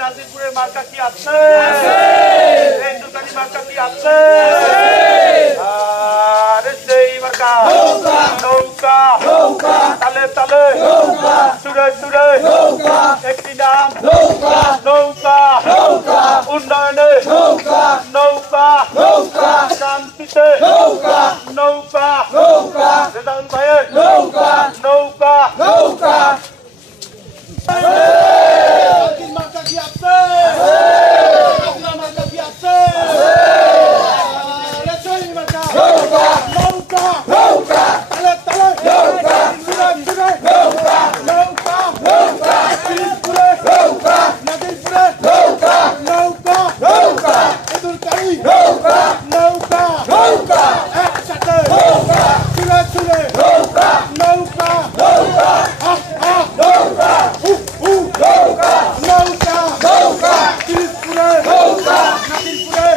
নাজিরপুরের মার্কা কি আছে? হিন্দুস্তানি মার্কা কি আছে? আরে সেই মার্কা নৌকা তালে তালে সুরে সুরে একটি নাম নৌকা উন্নয়নে নৌকা শান্তিতে নৌকা রেজাউল ভাইয়ের নৌকা মার্কা কি আছে? মার্কা কি আছে? নৌকা তালে তালে সুরে সুরে নৌকা পিরিজপুরে নাজিরপুরে নৌকা ইঁদুরকারী নৌকা একসাথে সুরে সুরে নৌকা পিরিজপুরে নাজিরপুরে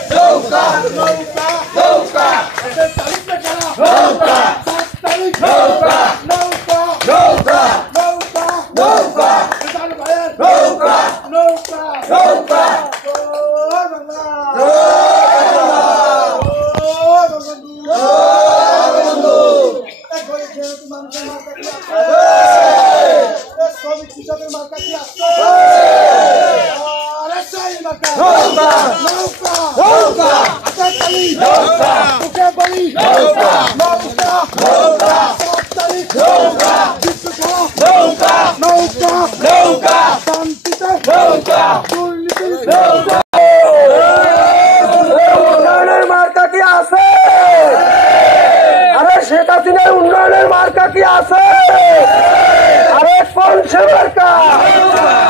নৌকা তারিখে খেলা সাত তারিখ নৌকা রেজাউল ভাইয়ের নৌকা শ্রমিক কৃষকের মার্কা কি আছে? উন্নয়নের মার্কা কি আছে? আরে শেখ হাসিনার উন্নয়নের মার্কা কি আছে? আরে কোন সে মার্কা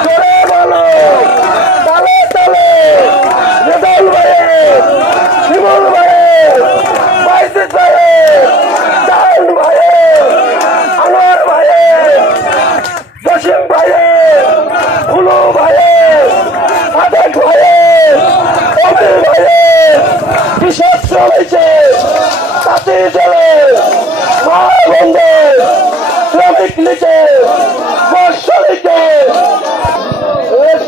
জোরে বলো। তালে তালে রেজাউল ভাইয়ের, শিমুল ভাইয়ের, বাইজিদ ভাইয়ের, জাহান ভাইয়ের, আনোয়ার ভাইয়ের, জসিম ভাইয়ের, ফুলু ভাইয়ের, সাদেক ভাইয়ের, অমির ভাইয়ের, কৃষক চলেছে তাঁতি জলে মা বন্ধের শ্রমিক লিখে বর্ষ লিখে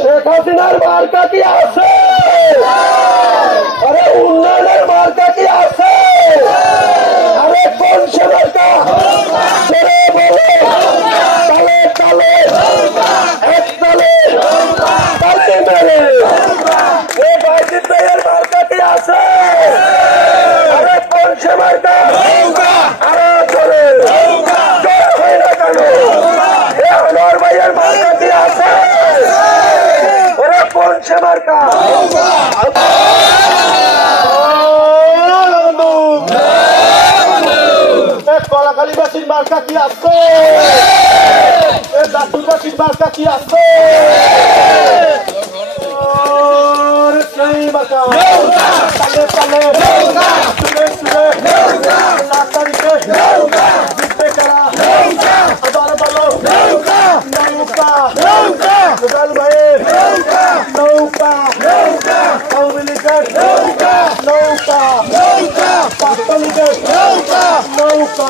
শেখ হাসিনার মার্কা কি আছে? আরে উন্নয়নের মার্কা কি আছে? আরে কোন সে মার্কা জোরে বলে। তালে তালে এক তালে তালে মেরে এ বাইজিদ ভাইয়ের মার্কা কি আছে? আরে কোন সে মার্কা আরো জোরে জোরে হয় না কেন? এ আনোয়ার ভাইয়ের মার্কা কি আছে? ওরা কোন সে মার্কা? কলাকালীবাসীর মার্কা কি আছে? দাসুরবাসীর মার্কা কি আছে? সেই মার্কা তালে তালে সুরে সুরে 7 তারিখে জিতবে কারা? আবার বলো নৌকা রেজাউল ভাইয়ের নৌকা আওয়ামী লীগের নৌকা ছাত্রলীগের নৌকা